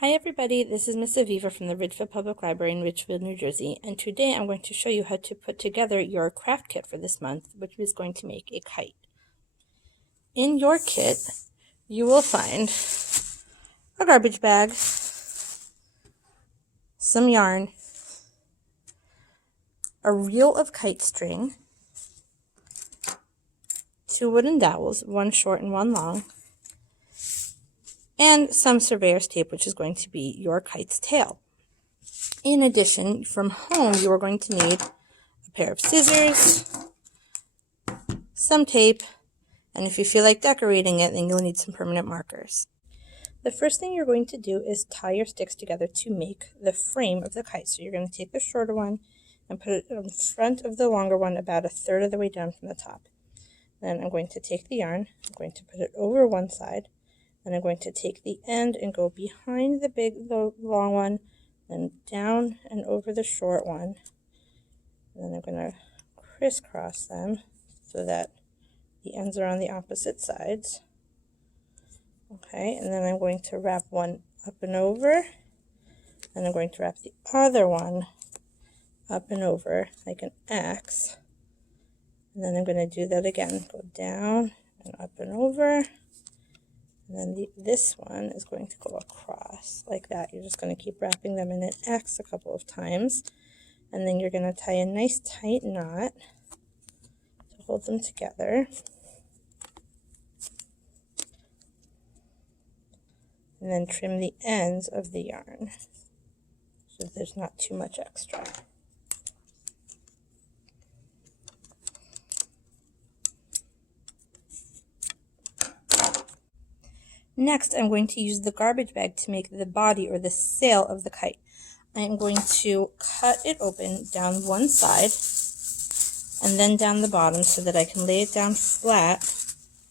Hi everybody, this is Miss Aviva from the Ridgefield Public Library in Ridgefield, New Jersey, and today I'm going to show you how to put together your craft kit for this month, which is going to make a kite. In your kit, you will find a garbage bag, some yarn, a reel of kite string, 2 wooden dowels, one short and one long, and some surveyor's tape, which is going to be your kite's tail. In addition, from home, you are going to need a pair of scissors, some tape, and if you feel like decorating it, then you'll need some permanent markers. The first thing you're going to do is tie your sticks together to make the frame of the kite. So you're going to take the shorter one and put it in front of the longer one about 1/3 of the way down from the top. Then I'm going to take the yarn, I'm going to put it over one side, and I'm going to take the end and go behind the long one, then down and over the short one. And then I'm going to crisscross them so that the ends are on the opposite sides. Okay, and then I'm going to wrap one up and over, and I'm going to wrap the other one up and over like an X, and then I'm going to do that again, go down and up and over, and then this one is going to go across like that. You're just going to keep wrapping them in an X a couple of times, and then you're going to tie a nice tight knot to hold them together. And then trim the ends of the yarn so there's not too much extra. Next, I'm going to use the garbage bag to make the body or the sail of the kite. I'm going to cut it open down one side and then down the bottom so that I can lay it down flat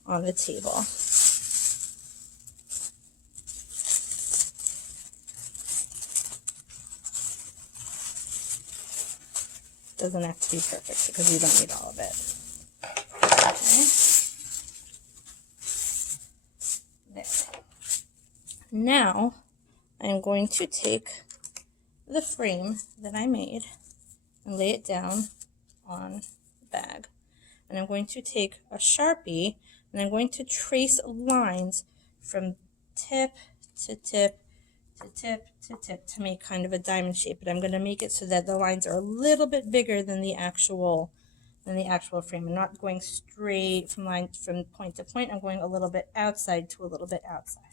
on the table. Doesn't have to be perfect because you don't need all of it. Okay. There. Now I'm going to take the frame that I made and lay it down on the bag. And I'm going to take a Sharpie and I'm going to trace lines from tip to tip to tip to tip to make kind of a diamond shape, but I'm going to make it so that the lines are a little bit bigger than the actual frame. I'm not going straight from point to point. I'm going a little bit outside to a little bit outside.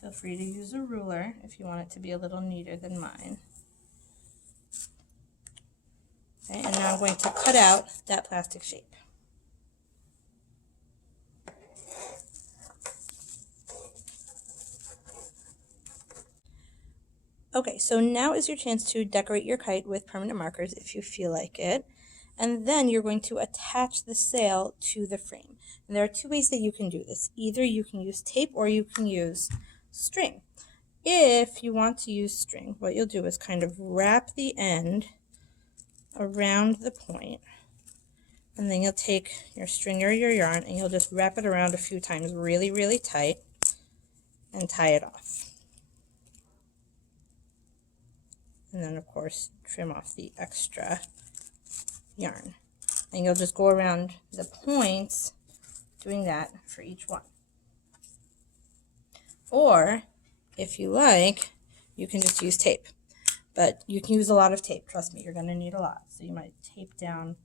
Feel free to use a ruler if you want it to be a little neater than mine. Okay, and now I'm going to cut out that plastic shape. Okay, so now is your chance to decorate your kite with permanent markers if you feel like it. And then you're going to attach the sail to the frame. And there are 2 ways that you can do this. Either you can use tape or you can use string. If you want to use string, what you'll do is kind of wrap the end around the point. And then you'll take your string or your yarn and you'll just wrap it around a few times really, really tight and tie it off. And then, of course, trim off the extra yarn. And you'll just go around the points doing that for each one. Or, if you like, you can just use tape. But you can use a lot of tape. Trust me, you're going to need a lot. So you might tape down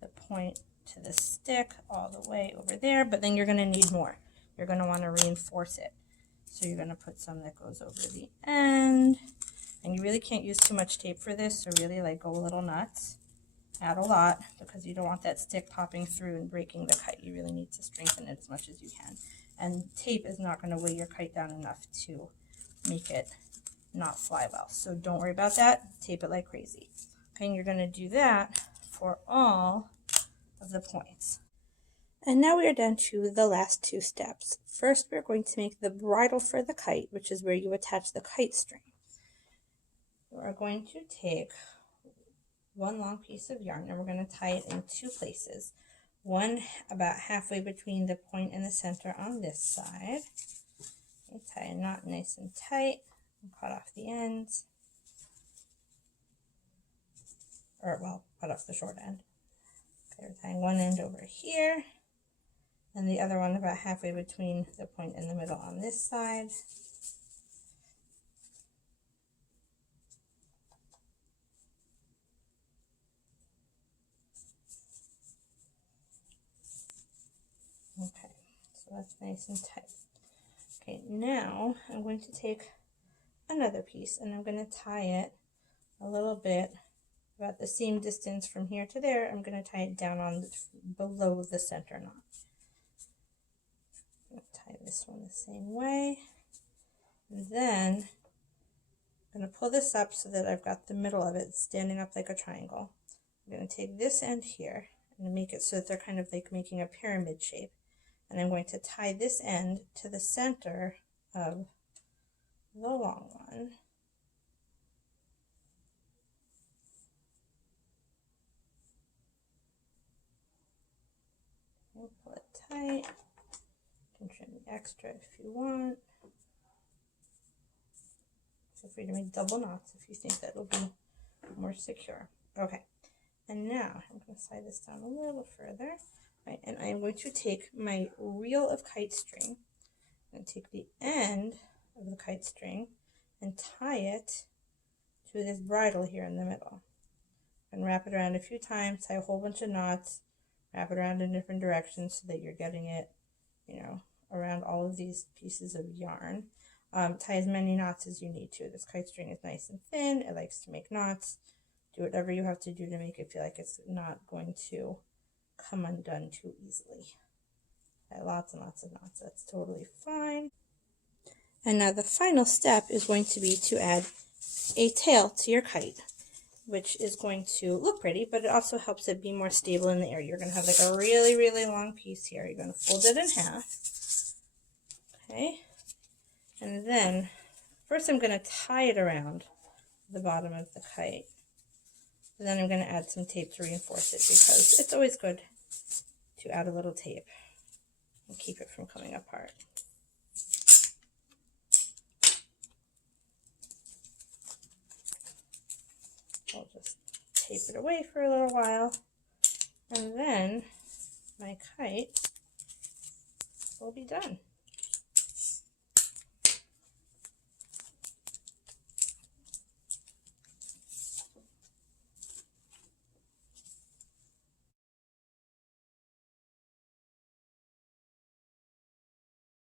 the point to the stick all the way over there, but then you're going to need more. You're going to want to reinforce it. So you're going to put some that goes over the end. And you really can't use too much tape for this, so really like go a little nuts. Add a lot because you don't want that stick popping through and breaking the kite. You really need to strengthen it as much as you can. And tape is not going to weigh your kite down enough to make it not fly well. So don't worry about that. Tape it like crazy. Okay, and you're going to do that for all of the points. And now we are down to the last 2 steps. First, we're going to make the bridle for the kite, which is where you attach the kite string. We're going to take one long piece of yarn, and we're going to tie it in two places. One about halfway between the point and the center on this side. Okay, tie a knot nice and tight and cut off the ends. Or, well, cut off the short end. Okay, we're tying one end over here, and the other one about halfway between the point and the middle on this side. Okay, so that's nice and tight. Okay, now I'm going to take another piece and I'm going to tie it a little bit about the seam distance from here to there. I'm going to tie it down on below the center knot. I'm going to tie this one the same way. And then I'm going to pull this up so that I've got the middle of it standing up like a triangle. I'm going to take this end here and make it so that they're kind of like making a pyramid shape. And I'm going to tie this end to the center of the long one. And pull it tight. You can trim the extra if you want. Feel free to make double knots if you think that will be more secure. Okay, and now I'm going to slide this down a little further. Right, and I'm going to take my reel of kite string and take the end of the kite string and tie it to this bridle here in the middle. And wrap it around a few times, tie a whole bunch of knots, wrap it around in different directions so that you're getting it, you know, around all of these pieces of yarn. Tie as many knots as you need to. This kite string is nice and thin. It likes to make knots. Do whatever you have to do to make it feel like it's not going to come undone too easily. Lots and lots of knots. That's totally fine. And now the final step is going to be to add a tail to your kite, which is going to look pretty, but it also helps it be more stable in the air. You're going to have like a really, really long piece here. You're going to fold it in half. Okay. And then first I'm going to tie it around the bottom of the kite. And then I'm going to add some tape to reinforce it because it's always good to add a little tape and keep it from coming apart. I'll just tape it away for a little while, and then my kite will be done.